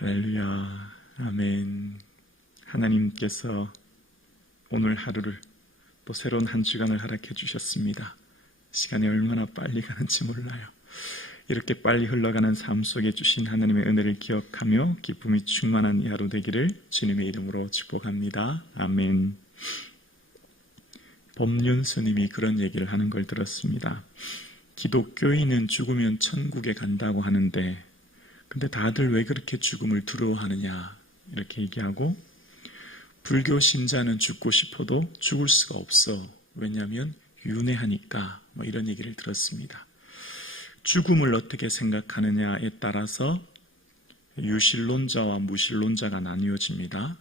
할렐루야, 아멘. 하나님께서 오늘 하루를 또 새로운 한 주간을 허락해 주셨습니다. 시간이 얼마나 빨리 가는지 몰라요. 이렇게 빨리 흘러가는 삶 속에 주신 하나님의 은혜를 기억하며 기쁨이 충만한 이 하루 되기를 주님의 이름으로 축복합니다. 아멘. 법륜 스님이 그런 얘기를 하는 걸 들었습니다. 기독교인은 죽으면 천국에 간다고 하는데 근데 다들 왜 그렇게 죽음을 두려워하느냐 이렇게 얘기하고, 불교 신자는 죽고 싶어도 죽을 수가 없어. 왜냐하면 윤회하니까, 이런 얘기를 들었습니다. 죽음을 어떻게 생각하느냐에 따라서 유실론자와 무실론자가 나뉘어집니다.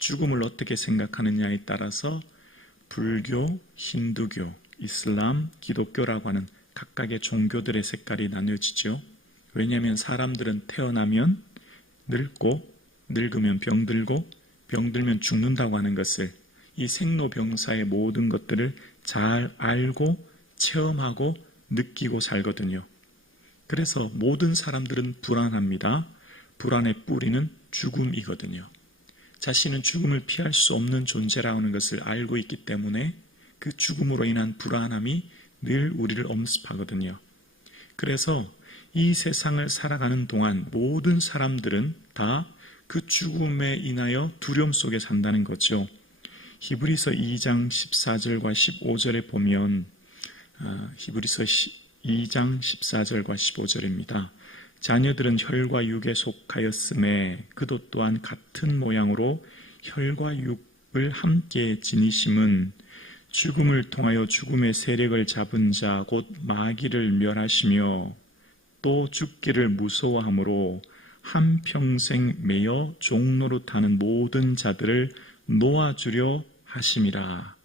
죽음을 어떻게 생각하느냐에 따라서 불교, 힌두교, 이슬람, 기독교라고 하는 각각의 종교들의 색깔이 나뉘어지죠. 왜냐하면 사람들은 태어나면 늙고, 늙으면 병들고, 병들면 죽는다고 하는 것을, 이 생로병사의 모든 것들을 잘 알고 체험하고 느끼고 살거든요. 그래서 모든 사람들은 불안합니다. 불안의 뿌리는 죽음이거든요. 자신은 죽음을 피할 수 없는 존재라는 것을 알고 있기 때문에 그 죽음으로 인한 불안함이 늘 우리를 엄습하거든요. 그래서 이 세상을 살아가는 동안 모든 사람들은 다 그 죽음에 인하여 두려움 속에 산다는 거죠. 히브리서 2장 14절과 15절에 보면, 히브리서 2장 14절과 15절입니다. 자녀들은 혈과 육에 속하였음에 그도 또한 같은 모양으로 혈과 육을 함께 지니심은 죽음을 통하여 죽음의 세력을 잡은 자 곧 마귀를 멸하시며 또 죽기를 무서워함으로 한평생 매여 종노릇하는 모든 자들을 놓아주려 하심이라.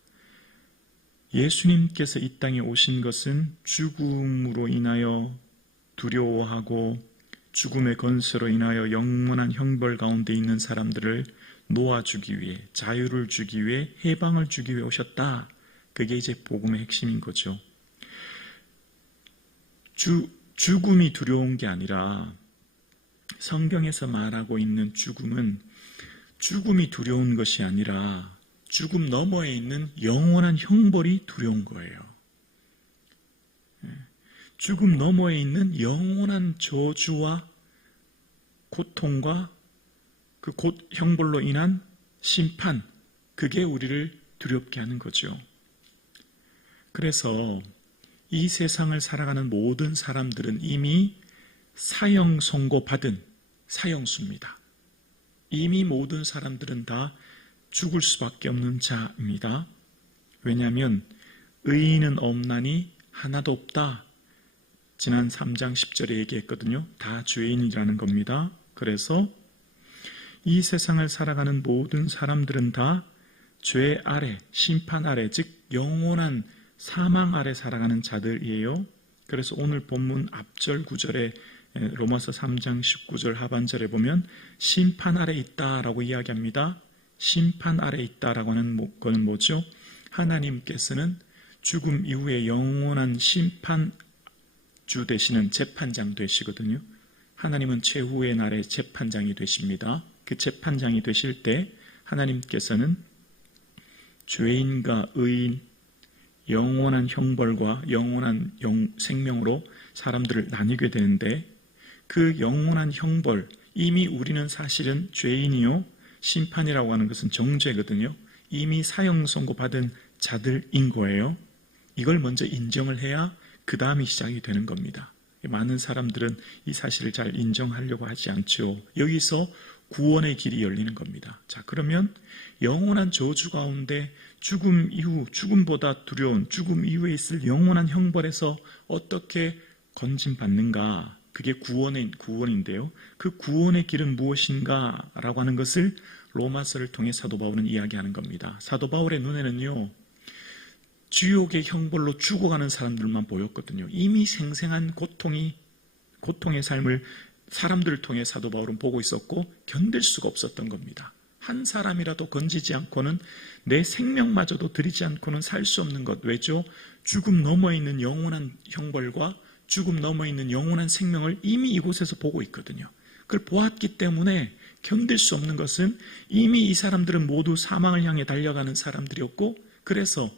예수님께서 이 땅에 오신 것은 죽음으로 인하여 두려워하고 죽음의 건설로 인하여 영원한 형벌 가운데 있는 사람들을 놓아주기 위해, 자유를 주기 위해, 해방을 주기 위해 오셨다. 그게 이제 복음의 핵심인 거죠. 죽음이 두려운 게 아니라, 성경에서 말하고 있는 죽음은 죽음이 두려운 것이 아니라 죽음 너머에 있는 영원한 형벌이 두려운 거예요. 죽음 너머에 있는 영원한 저주와 고통과 그 형벌로 인한 심판, 그게 우리를 두렵게 하는 거죠. 그래서 이 세상을 살아가는 모든 사람들은 이미 사형 선고받은 사형수입니다. 이미 모든 사람들은 다 죽을 수밖에 없는 자입니다. 왜냐하면 의인은 없나니 하나도 없다. 지난 3장 10절에 얘기했거든요. 다 죄인이라는 겁니다. 그래서 이 세상을 살아가는 모든 사람들은 다 죄 아래, 심판 아래, 즉 영원한 사망 아래 살아가는 자들이에요. 그래서 오늘 본문 앞절 9절에 로마서 3장 19절 하반절에 보면 심판 아래 있다라고 이야기합니다. 심판 아래 있다라고 하는 건 뭐죠? 하나님께서는 죽음 이후에 영원한 심판주 되시는 재판장 되시거든요. 하나님은 최후의 날의 재판장이 되십니다. 그 재판장이 되실 때 하나님께서는 죄인과 의인, 영원한 형벌과 영원한 생명으로 사람들을 나뉘게 되는데, 그 영원한 형벌, 이미 우리는 사실은 죄인이요 심판이라고 하는 것은 정죄거든요. 이미 사형 선고받은 자들인 거예요. 이걸 먼저 인정을 해야 그 다음이 시작이 되는 겁니다. 많은 사람들은 이 사실을 잘 인정하려고 하지 않죠. 여기서 구원의 길이 열리는 겁니다. 자, 그러면 영원한 저주 가운데 죽음 이후, 죽음보다 두려운 죽음 이후에 있을 영원한 형벌에서 어떻게 건진받는가? 그게 구원인데요. 그 구원의 길은 무엇인가? 라고 하는 것을 로마서를 통해 사도 바울은 이야기하는 겁니다. 사도 바울의 눈에는요, 지옥의 형벌로 죽어가는 사람들만 보였거든요. 이미 생생한 고통의 삶을 사람들을 통해 사도 바울은 보고 있었고 견딜 수가 없었던 겁니다. 한 사람이라도 건지지 않고는, 내 생명마저도 드리지 않고는 살 수 없는 것. 왜죠? 죽음 넘어 있는 영원한 형벌과 죽음 넘어 있는 영원한 생명을 이미 이곳에서 보고 있거든요. 그걸 보았기 때문에 견딜 수 없는 것은 이미 이 사람들은 모두 사망을 향해 달려가는 사람들이었고, 그래서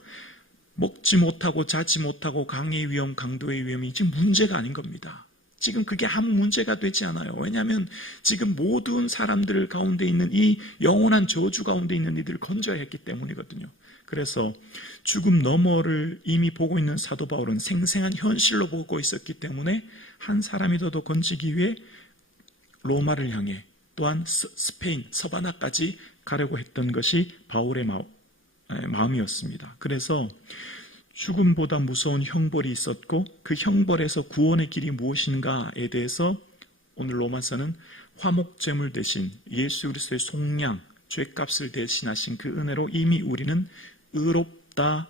먹지 못하고 자지 못하고 강의 위험, 강도의 위험이 지금 문제가 아닌 겁니다. 지금 그게 아무 문제가 되지 않아요. 왜냐하면 지금 모든 사람들 가운데 있는 이 영원한 저주 가운데 있는 이들을 건져야 했기 때문이거든요. 그래서 죽음 너머를 이미 보고 있는 사도 바울은 생생한 현실로 보고 있었기 때문에 한 사람이라도 건지기 위해 로마를 향해 또한 스페인, 서바나까지 가려고 했던 것이 바울의 마음이었습니다. 그래서 죽음보다 무서운 형벌이 있었고 그 형벌에서 구원의 길이 무엇인가에 대해서 오늘 로마서는 화목제물 대신 예수 그리스도의 속량, 죄값을 대신하신 그 은혜로 이미 우리는 의롭다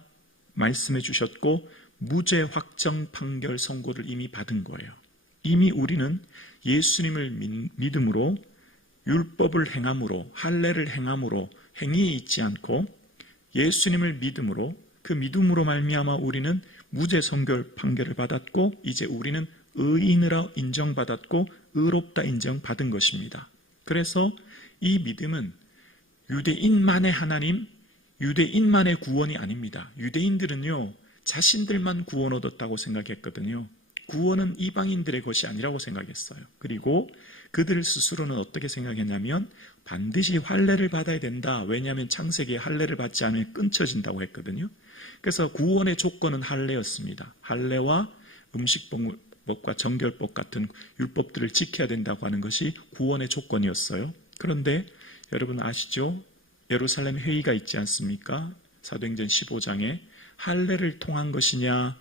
말씀해 주셨고 무죄 확정 판결 선고를 이미 받은 거예요. 이미 우리는 예수님을 믿음으로 율법을 행함으로 할례를 행함으로 행위에 있지 않고 예수님을 믿음으로 그 믿음으로 말미암아 우리는 무죄 선결 판결을 받았고 이제 우리는 의인으로 인정받았고 의롭다 인정받은 것입니다. 그래서 이 믿음은 유대인만의 하나님, 유대인만의 구원이 아닙니다. 유대인들은요 자신들만 구원 얻었다고 생각했거든요. 구원은 이방인들의 것이 아니라고 생각했어요. 그리고 그들 스스로는 어떻게 생각했냐면 반드시 할례를 받아야 된다. 왜냐하면 창세기에 할례를 받지 않으면 끊쳐진다고 했거든요. 그래서 구원의 조건은 할례였습니다. 할례와 음식법과 정결법 같은 율법들을 지켜야 된다고 하는 것이 구원의 조건이었어요. 그런데 여러분 아시죠? 예루살렘 회의가 있지 않습니까? 사도행전 15장에 할례를 통한 것이냐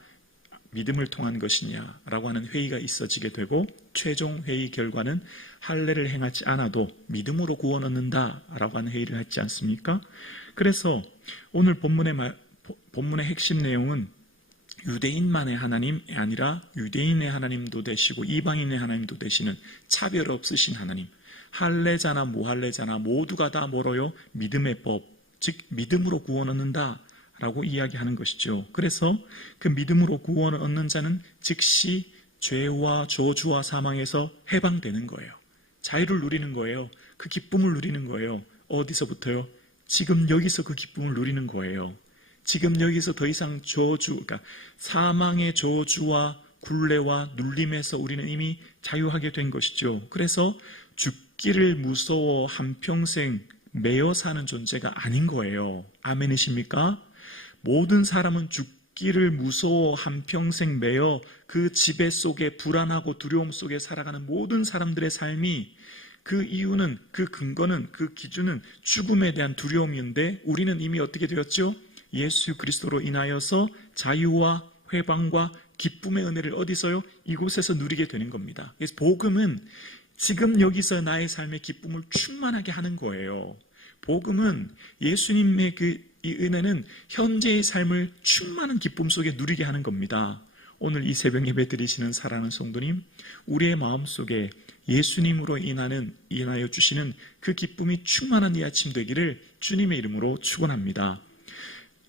믿음을 통한 것이냐라고 하는 회의가 있어지게 되고 최종 회의 결과는 할례를 행하지 않아도 믿음으로 구원 얻는다라고 하는 회의를 했지 않습니까? 그래서 오늘 본문의 핵심 내용은 유대인만의 하나님이 아니라 유대인의 하나님도 되시고 이방인의 하나님도 되시는 차별 없으신 하나님, 할례자나 무할례자나 모두가 다 뭐로요? 믿음의 법, 즉 믿음으로 구원 얻는다 라고 이야기하는 것이죠. 그래서 그 믿음으로 구원을 얻는 자는 즉시 죄와 저주와 사망에서 해방되는 거예요. 자유를 누리는 거예요. 그 기쁨을 누리는 거예요. 어디서부터요? 지금 여기서 그 기쁨을 누리는 거예요. 지금 여기서 더 이상 그러니까 사망의 저주와 굴레와 눌림에서 우리는 이미 자유하게 된 것이죠. 그래서 죽기를 무서워 한평생 매여 사는 존재가 아닌 거예요. 아멘이십니까? 모든 사람은 죽기를 무서워 한평생 매여 그 지배 속에 불안하고 두려움 속에 살아가는 모든 사람들의 삶이 그 이유는 그 근거는 그 기준은 죽음에 대한 두려움인데 우리는 이미 어떻게 되었죠? 예수 그리스도로 인하여서 자유와 회방과 기쁨의 은혜를 어디서요? 이곳에서 누리게 되는 겁니다. 그래서 복음은 지금 여기서 나의 삶의 기쁨을 충만하게 하는 거예요. 복음은 예수님의 이 은혜는 현재의 삶을 충만한 기쁨 속에 누리게 하는 겁니다. 오늘 이 새벽 예배 드리시는 사랑하는 성도님, 우리의 마음속에 예수님으로 인하여 주시는 그 기쁨이 충만한 이 아침 되기를 주님의 이름으로 축원합니다.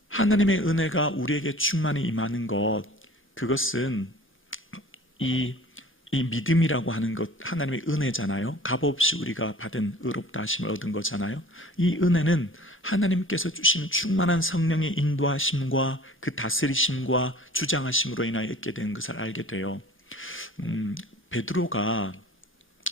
하나님의 은혜가 우리에게 충만히 임하는 것, 그것은 이 믿음이라고 하는 것, 하나님의 은혜잖아요. 값없이 우리가 받은 의롭다 하심을 얻은 거잖아요. 이 은혜는 하나님께서 주시는 충만한 성령의 인도하심과 그 다스리심과 주장하심으로 인하여 있게 된 것을 알게 돼요. 베드로가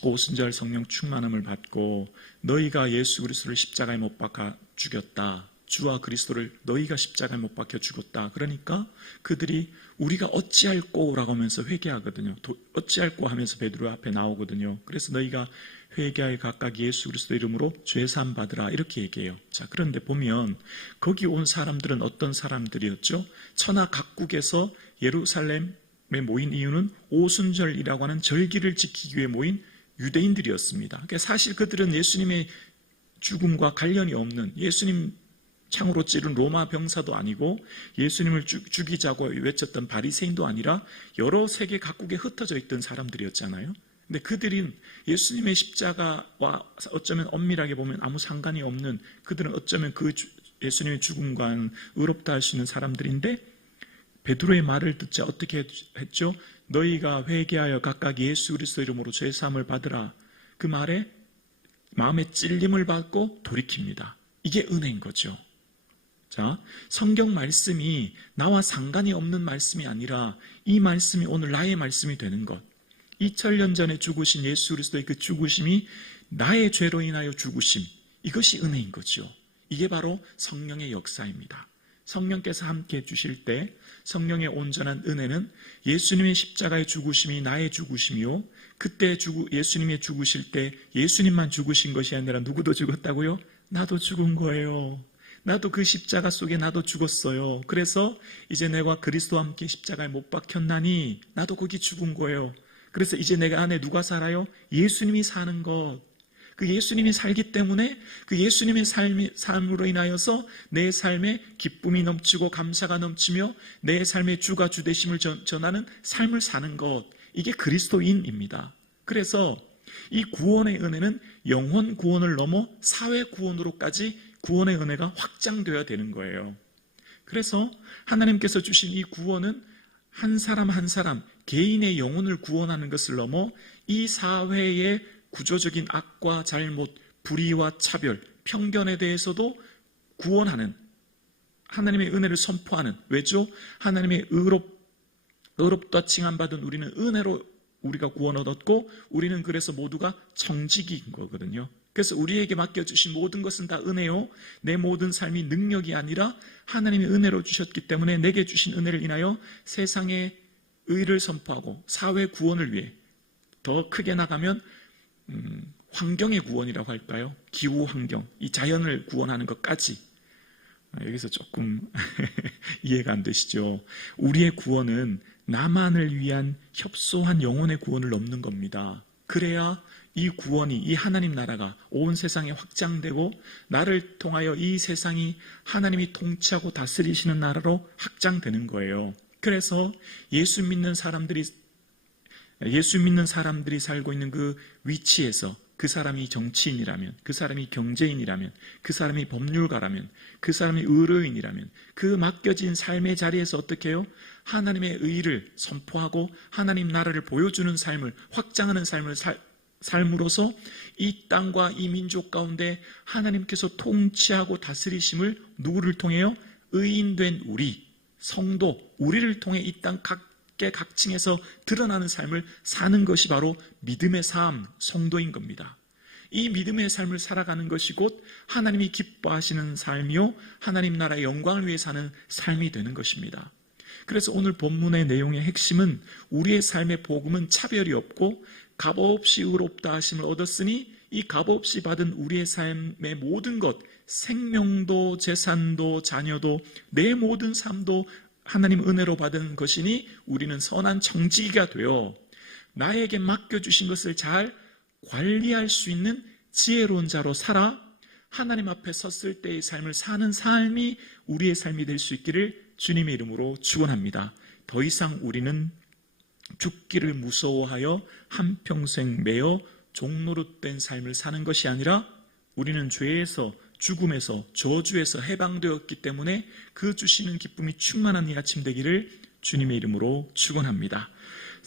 오순절 성령 충만함을 받고 너희가 예수 그리스도를 십자가에 못 박아 죽였다. 주와 그리스도를 너희가 십자가에 못 박혀 죽었다. 그러니까 그들이 우리가 어찌할꼬 라고 하면서 회개하거든요. 어찌할꼬 하면서 베드로 앞에 나오거든요. 그래서 너희가 회개하여 각각 예수 그리스도 이름으로 죄사함 받으라 이렇게 얘기해요. 자, 그런데 보면 거기 온 사람들은 어떤 사람들이었죠? 천하 각국에서 예루살렘에 모인 이유는 오순절이라고 하는 절기를 지키기 위해 모인 유대인들이었습니다. 그러니까 사실 그들은 예수님의 죽음과 관련이 없는, 예수님 창으로 찌른 로마 병사도 아니고 예수님을 죽이자고 외쳤던 바리새인도 아니라 여러 세계 각국에 흩어져 있던 사람들이었잖아요. 근데 그들은 예수님의 십자가와 어쩌면 엄밀하게 보면 아무 상관이 없는, 그들은 어쩌면 그 예수님의 죽음과는 의롭다 할 수 있는 사람들인데 베드로의 말을 듣자 어떻게 했죠? 너희가 회개하여 각각 예수 그리스도 이름으로 죄사함을 받으라. 그 말에 마음의 찔림을 받고 돌이킵니다. 이게 은혜인 거죠. 자, 성경 말씀이 나와 상관이 없는 말씀이 아니라 이 말씀이 오늘 나의 말씀이 되는 것. 2000년 전에 죽으신 예수 그리스도의 그 죽으심이 나의 죄로 인하여 죽으심. 이것이 은혜인 거죠. 이게 바로 성령의 역사입니다. 성령께서 함께 해주실 때 성령의 온전한 은혜는 예수님의 십자가의 죽으심이 나의 죽으심이요. 그때 예수님이 죽으실 때 예수님만 죽으신 것이 아니라 누구도 죽었다고요? 나도 죽은 거예요. 나도 그 십자가 속에 나도 죽었어요. 그래서 이제 내가 그리스도와 함께 십자가에 못 박혔나니 나도 거기 죽은 거예요. 그래서 이제 내가 안에 누가 살아요? 예수님이 사는 것. 그 예수님이 살기 때문에 그 예수님의 삶으로 인하여서 내 삶에 기쁨이 넘치고 감사가 넘치며 내 삶의 주가 주되심을 전하는 삶을 사는 것. 이게 그리스도인입니다. 그래서 이 구원의 은혜는 영혼 구원을 넘어 사회 구원으로까지 구원의 은혜가 확장되어야 되는 거예요. 그래서 하나님께서 주신 이 구원은 한 사람 한 사람 개인의 영혼을 구원하는 것을 넘어 이 사회의 구조적인 악과 잘못, 불의와 차별, 편견에 대해서도 구원하는 하나님의 은혜를 선포하는 왜죠? 하나님의 의롭다 칭함받은 우리는 은혜로 우리가 구원 얻었고 우리는 그래서 모두가 정직인 거거든요. 그래서 우리에게 맡겨주신 모든 것은 다 은혜요. 내 모든 삶이 능력이 아니라 하나님의 은혜로 주셨기 때문에 내게 주신 은혜를 인하여 세상의 의를 선포하고 사회 구원을 위해 더 크게 나가면 환경의 구원이라고 할까요? 기후 환경, 이 자연을 구원하는 것까지. 여기서 조금 이해가 안 되시죠? 우리의 구원은 나만을 위한 협소한 영혼의 구원을 넘는 겁니다. 그래야 이 구원이, 이 하나님 나라가 온 세상에 확장되고 나를 통하여 이 세상이 하나님이 통치하고 다스리시는 나라로 확장되는 거예요. 그래서 예수 믿는 사람들이 살고 있는 그 위치에서 그 사람이 정치인이라면, 그 사람이 경제인이라면, 그 사람이 법률가라면, 그 사람이 의료인이라면 그 맡겨진 삶의 자리에서 어떻게 해요? 하나님의 의를 선포하고 하나님 나라를 보여주는 삶을, 확장하는 삶으로서 이 땅과 이 민족 가운데 하나님께서 통치하고 다스리심을 누구를 통해요? 의인된 우리, 성도, 우리를 통해 이 땅 각층에서 드러나는 삶을 사는 것이 바로 믿음의 삶, 성도인 겁니다. 이 믿음의 삶을 살아가는 것이 곧 하나님이 기뻐하시는 삶이요 하나님 나라의 영광을 위해 사는 삶이 되는 것입니다. 그래서 오늘 본문의 내용의 핵심은 우리의 삶의 복음은 차별이 없고 값없이 의롭다 하심을 얻었으니 이 값없이 받은 우리의 삶의 모든 것, 생명도 재산도 자녀도 내 모든 삶도 하나님 은혜로 받은 것이니 우리는 선한 정직이가 되어 나에게 맡겨주신 것을 잘 관리할 수 있는 지혜로운 자로 살아 하나님 앞에 섰을 때의 삶을 사는 삶이 우리의 삶이 될 수 있기를 주님의 이름으로 축원합니다. 더 이상 우리는 죽기를 무서워하여 한평생 매여 종노릇된 삶을 사는 것이 아니라 우리는 죄에서 죽음에서 저주에서 해방되었기 때문에 그 주시는 기쁨이 충만한 이 아침 되기를 주님의 이름으로 축원합니다.